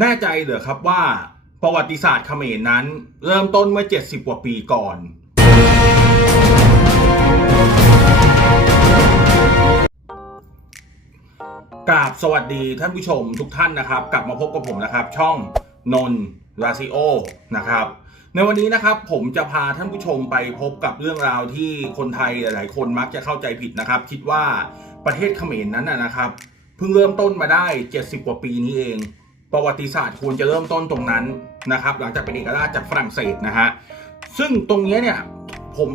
แน่ใจเหรอครับว่าประวัติศาสตร์เขมรนั้น เริ่มต้นเมื่อ 70 กว่าปีก่อน กราบสวัสดีท่านผู้ชมทุกท่านนะครับ กลับมาพบกับผมนะครับ ช่องนนราซิโอนะครับ ในวันนี้นะครับผมจะพาท่านผู้ชมไปพบกับเรื่องราวที่คนไทยหลายๆ คนมักจะเข้าใจผิดนะครับ คิดว่าประเทศเขมรนั้นนะนะครับเพิ่งเริ่มต้นมาได้ 70 กว่าปีนี้เอง ประวัติศาสตร์ควรจะเริ่มต้นตรงนั้นนะครับ หลังจากเป็นเอกราชจากฝรั่งเศสนะฮะซึ่งตรงเนี้ยเนี่ยผม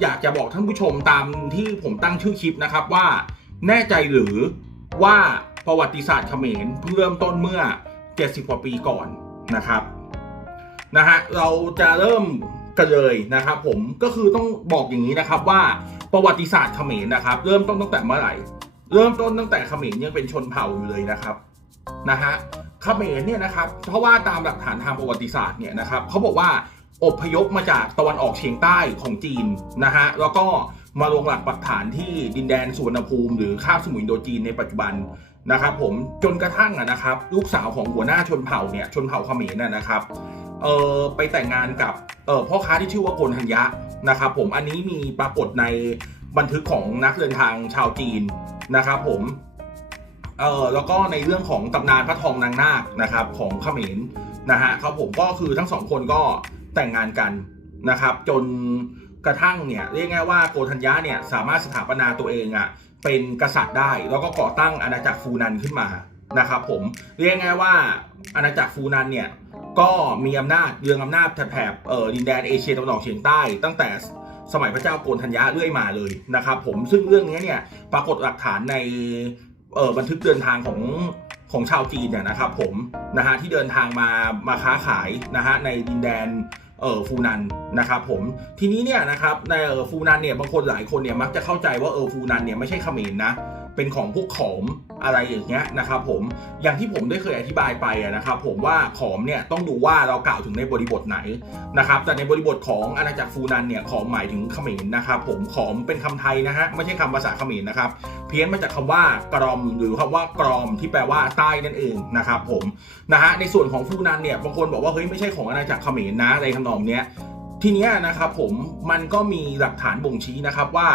อยากจะบอกท่านผู้ชมตามที่ผมตั้งชื่อคลิปนะครับว่าแน่ใจหรือว่าประวัติศาสตร์เขมรเพิ่งเริ่มต้นเมื่อ 70 กว่าปีก่อนนะครับนะฮะเราจะเริ่มกันเลยนะครับ ผมก็คือต้องบอกอย่างนี้นะครับว่าประวัติศาสตร์เขมรนะครับ เริ่มต้นตั้งแต่เมื่อไหร่ เริ่มต้นตั้งแต่เขมรยังเป็นชนเผ่าอยู่เลยนะครับนะฮะ เขมรเนี่ยนะครับเพราะว่าตามหลักฐานทางประวัติศาสตร์เนี่ยนะครับเขาบอกว่าอพยพมาจากตะวันออกเฉียงใต้ของจีนนะฮะแล้วก็มาลงหลักปักฐานที่ดินแดนสุวรรณภูมิ หรือคาบสมุทรอินโดจีนในปัจจุบันนะครับผมจนกระทั่งอะนะครับลูกสาวของหัวหน้าชนเผ่าเนี่ยชนเผ่าเขมรน่ะนะครับเออไปแต่งงานกับเออพ่อค้าที่ชื่อว่าโกนทัญญะนะครับผมอันนี้มีปรากฏในบันทึกของนักเดินทางชาวจีนนะครับผม เออแล้วก็ในเรื่องของตำนานพระทองนางนาคนะครับของเขมรนะฮะครับผมก็คือทั้งสองคนก็แต่งงานกันนะครับจนกระทั่งเนี่ยเรียกง่ายว่าโกธัญญาเนี่ยสามารถสถาปนาตัวเองอะ่ะเป็นกษัตริย์ได้แล้วก็ก่อตั้งอาณาจักรฟูนันขึ้นมานะครับผมเรียกง่ายว่าอาณาจักรฟูนันเนี่ยก็มีอำนาจเรืองอำนาจแถบเออดินแดนเอเชียตะวันออกเฉียงใต้ ตั้งแต่สมัยพระเจ้าโกนทัญญาเรื่อยมาเลยนะครับผมซึ่งเรื่องนี้เนี่ยปรากฏหลักฐานใน เออบันทึกเดินทางของของชาวจีนเนี่ยนะครับผมนะฮะที่เดินทางมามาค้าขายนะฮะในดินแดนเออฟูนันนะครับผมทีนี้เนี่ยนะครับในเออฟูนันเนี่ยบางคนหลายคนเนี่ยมักจะเข้าใจว่าเออฟูนันเนี่ยไม่ใช่เขมรนะ เป็นของพวกขอมอะไรอย่างเงี้ยนะครับผมอย่างที่ผมได้เคยอธิบายไปอะนะครับผมว่าขอมเนี่ยต้องดูว่าเรากล่าวถึงในบริบทไหนนะครับแต่ในบริบทของอาณาจักรฟูนันเนี่ยขอมหมายถึงเขมรนะครับผมขอมเป็นคำไทยนะฮะไม่ใช่คำภาษาเขมรนะครับเพี้ยนมาจากคำว่ากรอมหรือคำว่ากรอมที่แปลว่าใต้นั่นเองนะครับผมนะฮะในส่วนของฟูนันเนี่ยบางคนบอกว่าเฮ้ยไม่ใช่ของอาณาจักรเขมรนะในคำนองเนี้ย ทีเนี้ยนะครับผมมันก็มีหลักฐานบ่งชี้นะครับว่า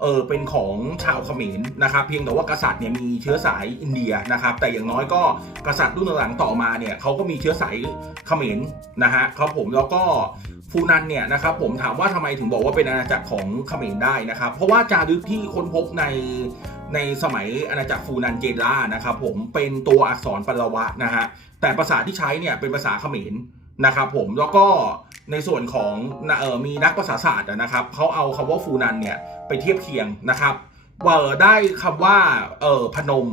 เออเป็นของชาวเขมรนะครับเพียงแต่ว่ากษัตริย์เนี่ยมีเชื้อสายอินเดียนะครับแต่อย่างน้อยก็กษัตริย์รุ่นหลังต่อมาเนี่ยเขาก็มีเชื้อสายเขมรนะฮะครับผมแล้วก็ฟูนันเนี่ยนะครับผมถามว่าทำไมถึงบอกว่าเป็นอาณาจักรของเขมรได้นะครับ เพราะว่าจารึกที่ค้นพบในในสมัยอาณาจักรฟูนันเจล่านะครับผมเป็นตัวอักษรปรวะนะฮะแต่ภาษาที่ใช้เนี่ยเป็นภาษาเขมรนะครับผมแล้วก็ ในส่วนของเออมีนักภาษาศาสตร์นะครับเขาเอาคำว่าฟูนันเนี่ยไปเทียบเคียงนะครับเออได้คำว่าเออพนม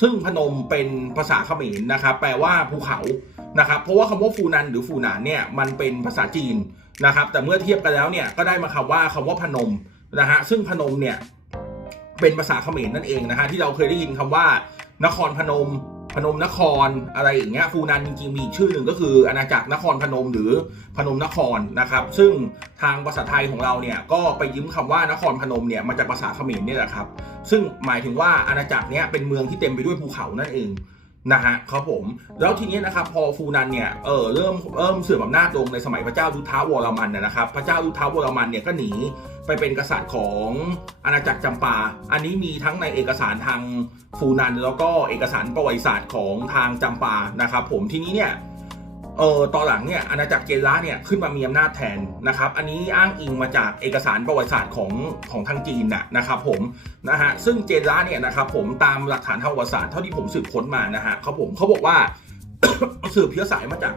ซึ่งพนมเป็นภาษาเขมรนะครับแปลว่าภูเขานะครับเพราะว่าคำว่าฟูนันหรือฟูนานเนี่ยมันเป็นภาษาจีนนะครับแต่เมื่อเทียบกันแล้วเนี่ยก็ได้มาคำว่าคำว่าพนมนะฮะซึ่งพนมเนี่ยเป็นภาษาเขมรนั่นเองนะฮะที่เราเคยได้ยินคำว่านครพนม พนมนครอะไรอย่างเงี้ยฟูนันจริงๆมีอีชื่อหนึ่งก็คืออาณาจักรนครพนมหรือพนมนครนะครับ ซึ่งทางภาษาไทยของเราเนี่ยก็ไปยืมคำว่านครพนมเนี่ยมาจากภาษาเขมรเนี่ยแหละครับ ซึ่งหมายถึงว่าอาณาจักรเนี่ยเป็นเมืองที่เต็มไปด้วยภูเขานั่นเองนะฮะครับผม แล้วทีนี้นะครับพอฟูนันเนี่ยเออเริ่มเริ่มเสื่อมอำนาจลงในสมัยพระเจ้าลุทาวรมันนะนะครับ พระเจ้าลุทาวรมันเนี่ยก็หนี ไปเป็นกษัตริย์ของอาณาจักรจำปา อันนี้มีทั้งในเอกสารทางฟูนัน แล้วก็เอกสารประวัติศาสตร์ของทางจำปานะครับผมทีนี้เนี่ยเออตอนหลังเนี่ยอาณาจักรเจล่าเนี่ยขึ้นมามีอำนาจแทนนะครับ อันนี้อ้างอิงมาจากเอกสารประวัติศาสตร์ของของทางจีนน่ะนะครับผมนะฮะซึ่งเจล่าเนี่ยนะครับผมตามหลักฐานทางประวัติศาสตร์เท่าที่ผมสืบค้นมานะฮะเขาผมเขาบอกว่าสืบเชื้อสายมาจาก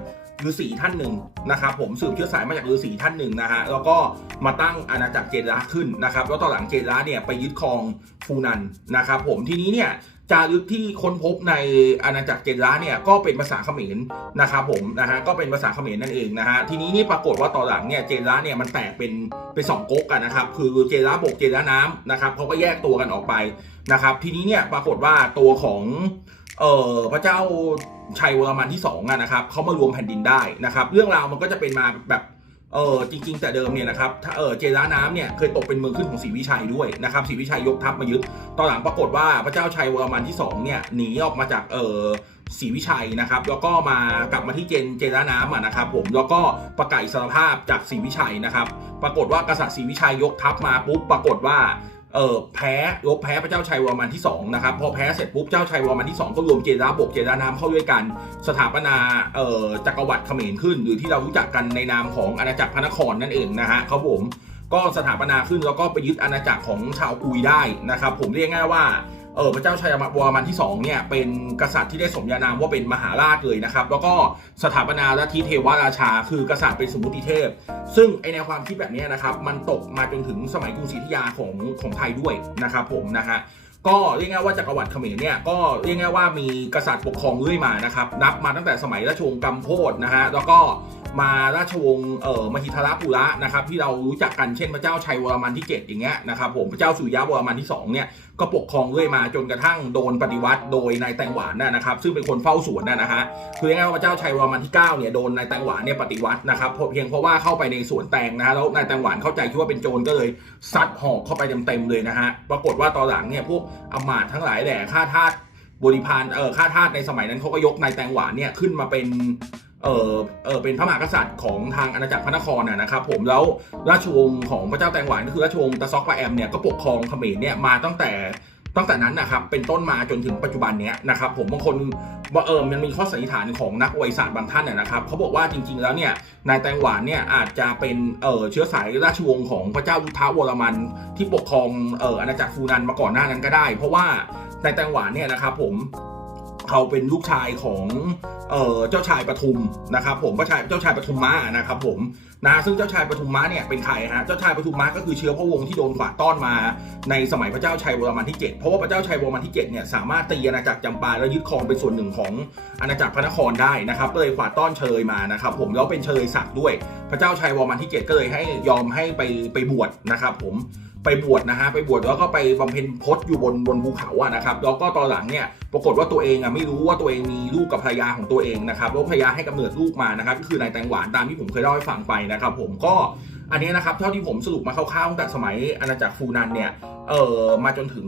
ฤาษีท่านหนึ่งนะครับผมสืบเชื้อสายมาจากฤาษีท่านหนึ่งนะฮะแล้วก็มาตั้งอาณาจักรเจล่าขึ้นนะครับแล้วต่อหลังเจล่าเนี่ยไปยึดครองฟูนันนะครับผมทีนี้เนี่ยจารึกที่ค้นพบในอาณาจักรเจล่าเนี่ยก็เป็นภาษาเขมรนะครับผมนะฮะก็เป็นภาษาเขมรนั่นเองนะฮะทีนี้นี่ปรากฏว่าตอนหลังเนี่ยเจล่าเนี่ยมันแตกเป็นเป็นสองก๊กกันนะครับคือเจล่าบกเจล่าน้ำนะครับเขาก็แยกตัวกันออกไปนะครับทีนี้เนี่ยปรากฏว่าตัวของเอ่อพระเจ้า ชัยวรมันที่สองอะนะครับเขามารวมแผ่นดินได้นะครับเรื่องราวมันก็จะเป็นมาแบบเออจริง ๆ แต่เดิมเนี่ยนะครับถ้าเออเจร้าน้ำเนี่ยเคยตกเป็นเมืองขึ้นของศรีวิชัยด้วยนะครับศรีวิชัยยกทัพมายึดตอนหลังปรากฏว่าพระเจ้าชัยวรมันที่สองเนี่ยหนีออกมาจากเออศรีวิชัยนะครับแล้วก็มากลับมาที่เจนเจนน้ำนะครับผมแล้วก็ประกาศอิสรภาพจากศรีวิชัยนะครับ ปรากฏว่ากษัตริย์ศรีวิชัยยกทัพมาปุ๊บปรากฏว่า เออแพ้ลบแพ้พระเจ้าชัยวรมันที่2นะครับพอแพ้เสร็จปุ๊บเจ้าชัยวรมันที่ 2 ก็รวมเจดาบกเจดาน้ำเข้าด้วยกัน สถาปนาเอ่อจักรวรรดิเขมรขึ้น หรือที่เรารู้จักกันในนามของอาณาจักรพระนครนั่นเองนะฮะครับผมก็สถาปนาขึ้นแล้วก็ไปยึดอาณาจักรของชาวกุยได้นะครับผมเรียกง่ายว่า เออพระเจ้าชัยวรมันที่2เนี่ยเป็นกษัตริย์ที่ได้สมญานามว่าเป็นมหาราชเลยนะครับแล้วก็สถาปนาลัทธิเทวราชา คือกษัตริย์เป็นสมมติเทพ ซึ่งไอแนวความคิดแบบนี้นะครับมันตกมาจนถึงสมัยกรุงศรีอยุธยาของของไทยด้วยนะครับผมนะฮะก็เรียกง่ายว่าจักรวรรดิเขมรเนี่ยก็เรียกง่ายว่ามีกษัตริย์ปกครองเรื่อยมานะครับนับมาตั้งแต่สมัยราชวงศ์กัมโพดนะฮะแล้วก็มาราชวงศ์เอ่อมหิทรปุระนะครับที่เรารู้จักกันเช่นพระเจ้าชัยวรมันที่ 7 อย่างเงี้ยนะครับผมพระเจ้าสุริยะวรมันที่2เนี่ยก็ปกครองเรื่อยมาจนกระทั่งโดนปฏิวัติโดยนายแตงหวานนะนะครับซึ่งเป็นคนเฝ้าสวนนะนะฮะคือง่ายๆว่าพระเจ้าชัยวรมันที่9เนี่ยโดนนายแตงหวานเนี่ยปฏิวัตินะครับเพียงเพราะว่าเข้าไปในสวนแตงนะฮะแล้วนายแตงหวานเข้าใจคิดว่าเป็นโจรก็เลยซัดหอกเข้าไปเต็มๆเลยนะฮะปรากฏว่าตอนหลังเนี่ยพวกอำมาตย์ทั้งหลายแหล่ข้าทาสบริพารเออข้าทาสในสมัยนั้นเขาก็ยกนายแตงหวานเนี่ยขึ้นมาเป็น เออเออเป็นพระมหากษัตริย์ของทางอาณาจักรพระนครนะนะครับผมแล้วราชวงศ์ของพระเจ้าแตงหวานก็คือราชวงศ์ตะซอกปะแอมเนี่ยก็ปกครองเขมรเนี่ยมาตั้งแต่ตั้งแต่นั้นนะครับเป็นต้นมาจนถึงปัจจุบันเนี้ยนะครับผมบางคนว่าเออมันมีข้อสันนิษฐานของนักวิทยาศาสตร์บางท่านนะนะครับเขาบอกว่าจริง ๆ แล้วเนี่ยนายแตงหวานเนี่ยอาจจะเป็นเออเชื้อสายราชวงศ์ของพระเจ้าลุทาวรมันที่ปกครองเอออาณาจักรฟูนันมาก่อนหน้านั้นก็ได้ เพราะว่านายแตงหวานเนี่ยนะครับผม เขาเป็นลูกชายของเออเจ้าชายปทุมนะครับผมเจ้าชายเจ้าชายปทุมมานะครับผมนะซึ่งเจ้าชายปทุมมาเนี่ยเป็นใครฮะเจ้าชายปทุมมาก็คือเชื้อพระวงศ์ที่โดนขวาต้อนมาในสมัยพระเจ้าชัยวรมันที่ 7 เพราะว่าพระเจ้าชัยวรมันที่7เนี่ยสามารถตีอาณาจักรจำปาและยึดครองเป็นส่วนหนึ่งของอาณาจักรพระนครได้นะครับก็เลยขวาต้อนเชยมานะครับผมแล้วเป็นเชยศักดิ์ด้วย พระเจ้าชัยวรมันที่ 7 ก็เลยให้ยอมให้ไปไปบวชนะครับผม ไปบวชนะฮะไปบวชแล้วก็ไปบำเพ็ญพจน์อยู่บนบนภูเขาอะนะครับแล้วก็ตอนหลังเนี่ยปรากฏว่าตัวเองอะไม่รู้ว่าตัวเองมีลูกกับภรรยาของตัวเองนะครับแล้วภรรยาให้กำเนิดลูกมานะครับก็คือนายแตงหวานตามที่ผมเคยเล่าให้ฟังไปนะครับผมก็ อันนี้นะครับเท่าที่ผมสรุปมาคร่าวๆตั้งแต่สมัยอาณาจักรฟูนันเนี่ยเอ่อมาจนถึง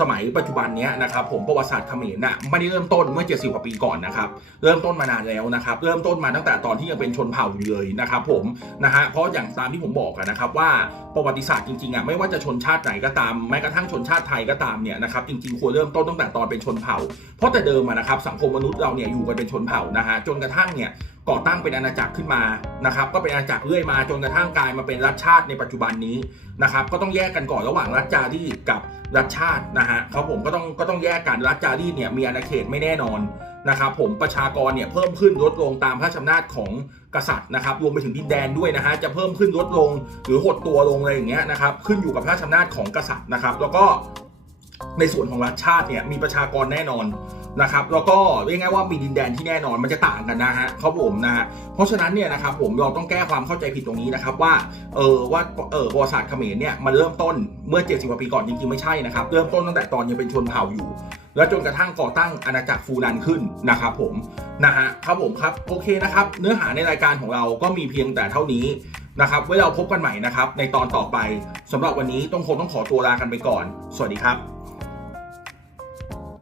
สมัยปัจจุบันเนี้ยนะครับผมประวัติศาสตร์เขมรน่ะไม่ได้เริ่มต้นเมื่อ 70กว่าปีก่อนนะครับเริ่มต้นมานานแล้วนะครับเริ่มต้นมาตั้งแต่ตอนที่ยังเป็นชนเผ่าอยู่เลยนะครับผมนะฮะเพราะอย่างตามที่ผมบอกนะครับว่าประวัติศาสตร์จริงๆอะไม่ว่าจะชนชาติไหนก็ตามแม้กระทั่งชนชาติไทยก็ตามเนี่ยนะครับจริงๆควรเริ่มต้นตั้งแต่ตอนเป็นชนเผ่า เพราะแต่เดิมนะครับสังคมมนุษย์เราเนี่ยอยู่กันเป็นชนเผ่านะฮะจนกระทั่งเนี่ย ก่อตั้งเป็นอาณาจักรขึ้นมานะครับก็เป็นอาณาจักรเรื่อยมาจนกระทั่งกลายมาเป็นรัฐชาติในปัจจุบันนี้นะครับก็ต้องแยกกันก่อนระหว่างรัฐจารีตกับรัฐชาตินะฮะครับผมก็ต้องก็ต้องแยกกันรัฐจารีตเนี่ยมีอาณาเขตไม่แน่นอนนะครับผมประชากรเนี่ยเพิ่มขึ้นลดลงตามพระราชอำนาจของกษัตริย์นะครับรวมไปถึงดินแดนด้วยนะฮะจะเพิ่มขึ้นลดลงหรือหดตัวลงอะไรอย่างเงี้ยนะครับขึ้นอยู่กับพระราชอำนาจของกษัตริย์นะครับ แล้วก็ในส่วนของรัฐชาติเนี่ยมีประชากรแน่นอน นะครับแล้วก็เรียกง่ายว่ามีดินแดนที่แน่นอนมันจะต่างกันนะฮะครับผมนะฮะเพราะฉะนั้นเนี่ยนะครับผมเราต้องแก้ความเข้าใจผิดตรงนี้นะครับว่าเออว่าเออประวัติศาสตร์เขมรเนี่ยมันเริ่มต้นเมื่อ 70กว่าปีก่อนจริงๆไม่ใช่นะครับเริ่มต้นตั้งแต่ตอนยังเป็นชนเผ่าอยู่ แล้วจนกระทั่งก่อตั้งอาณาจักรฟูนันขึ้นนะครับผมนะฮะครับผมครับโอเคนะครับเนื้อหาในรายการของเราก็มีเพียงแต่เท่านี้นะครับไว้เราพบกันใหม่นะครับในตอนต่อไปสำหรับวันนี้ต้องคงต้องขอตัวลากันไปก่อน สวัสดีครับ